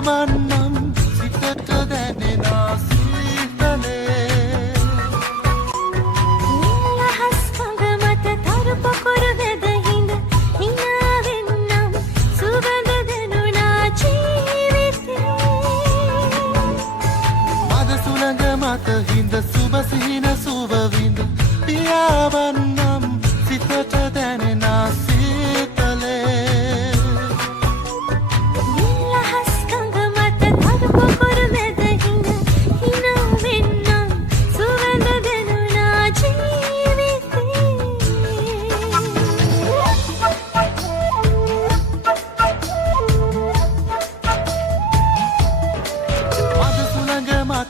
පියාවන්නම් සිතට දැනෙනා සීතලේ නිලහස් කඳ මත තරු පොකුරු වැද හිඳ හිනාවෙන්නම් සුගඳ දැනුණා ජීවිතේ මද සුළඟ මත හිඳ සුබ සිහින සුව විඳ පියාවන්නම් සිතට